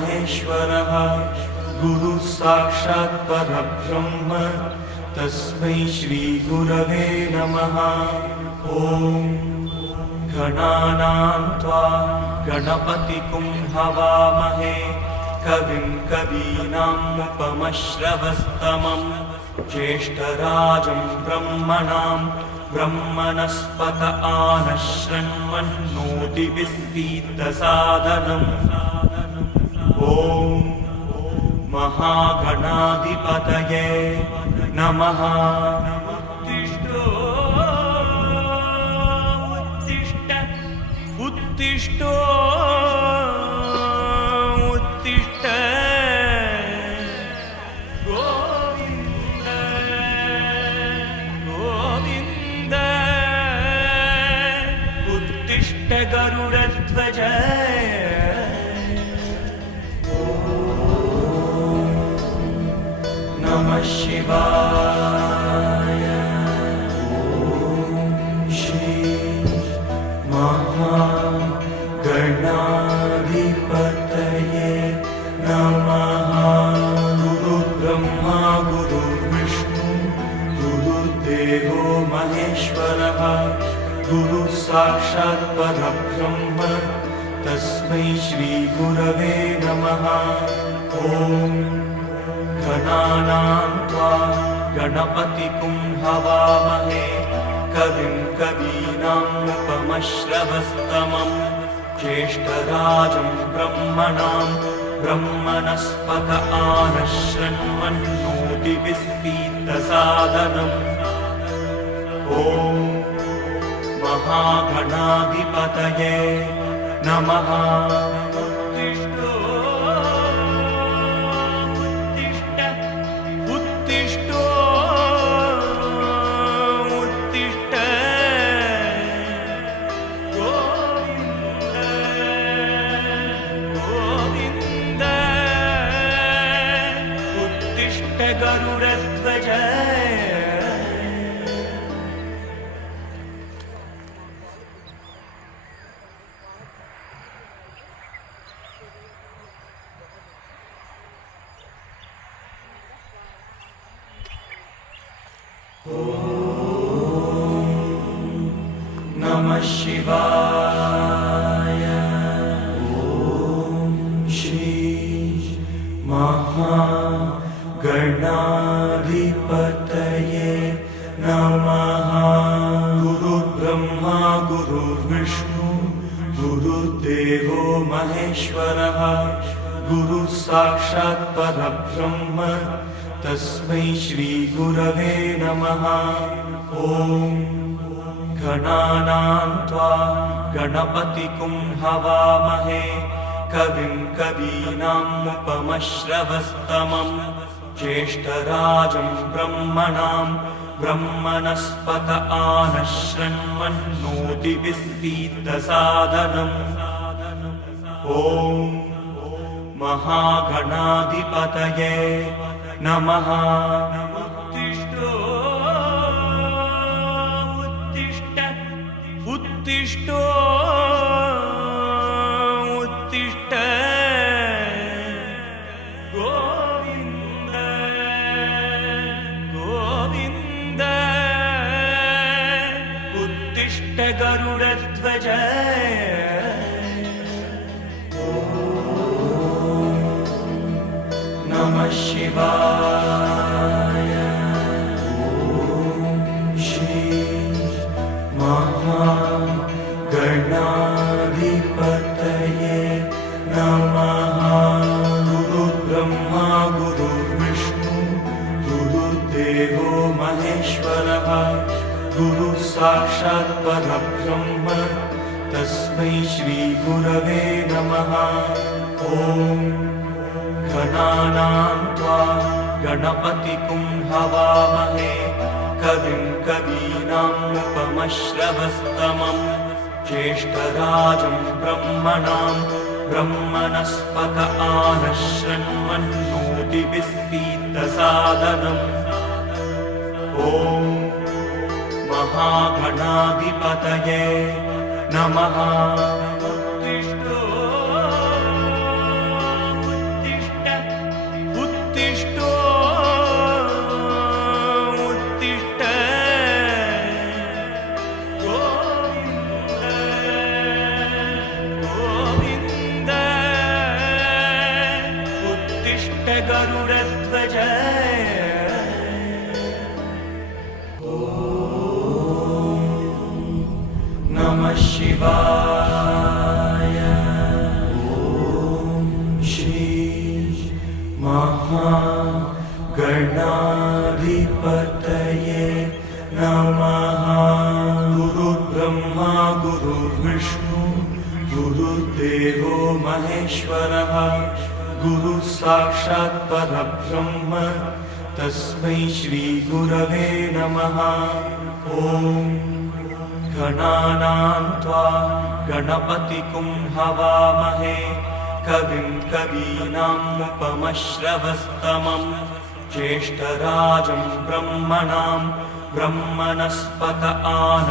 महेश्वरः गुरुः साक्षात् परब्रह्म तस्मै श्रीगुरवे नमः। ॐ गणानां त्वा गणपतिं हवामहे कविं कवीनामुपमश्रवस्तमं ज्येष्ठराजं ब्रह्मणां ब्रह्मणस्पत आनशृण्वन्नोतिभिस्सीदसादनम्। ॐ महागणाधिपतये नमः। उत्तिष्ठ उत्तिष्ठ गोविन्द गोविन्द उत्तिष्ठ गरुडध्वज। नमः शिवाय। श्री महागणाधिपतये नमः। गुरुर्ब्रह्मा गुरुर्विष्णु गुरुर्देवो महेश्वरः गुरुः साक्षात् परब्रह्म तस्मै श्रीगुरवे नमः। ॐ गणानां त्वा गणपतिं हवामहे कविं कवीनामुपमश्रवस्तमं ज्येष्ठराजं ब्रह्मणां ब्रह्मणस्पत आनशृण्वन्नोतिभिस्सीदसादनम्। ॐ महागणाधिपतये नमः। गरुडध्वज। नमः शिवाय। श्री महागणाधिपतये नमः। गुरुर्ब्रह्मा गुरुर्विष्णु गुरुर्देवो महेश्वरः गुरुः साक्षात् परब्रह्म तस्मै श्रीगुरवे नमः। ॐ गणानां त्वा गणपतिं हवामहे कविं कवीनामुपमश्रवस्तमं ज्येष्ठराजं ब्रह्मणां ब्रह्मणस्पत आनशृण्वन्नोतिभिस्सीदसादनम्। ॐ महागणाधिपतये नमः। उत्तिष्ठ उत्तिष्ठ गोविन्द गोविन्द उत्तिष्ठ गरुडध्वज। नमः शिवाय। श्री महागणाधिपतये नमः। गुरुर्ब्रह्मा गुरुर्विष्णु गुरुर्देवो महेश्वरः गुरुः साक्षात् परब्रह्म तस्मै श्रीगुरवे नमः। ॐ गणानां त्वा गणपतिं हवामहे कविं कवीनामुपमश्रवस्तमं ज्येष्ठराजं ब्रह्मणां ब्रह्मणस्पत आनशृण्वन्नोतिभिस्सीदसादनम्। ॐ महागणाधिपतये नमः। शिवाय। ॐ श्री महागणाधिपतये नमः। गुरुर्ब्रह्मा गुरुर्विष्णु गुरुर्देवो महेश्वरः गुरुः साक्षात् परब्रह्म तस्मै श्रीगुरवे नमः। ॐ गणानां त्वा गणपतिं हवामहे कविं कवीनामुपमश्रवस्तमं ज्येष्ठराजं ब्रह्मणां ब्रह्मणस्पत आनन्दः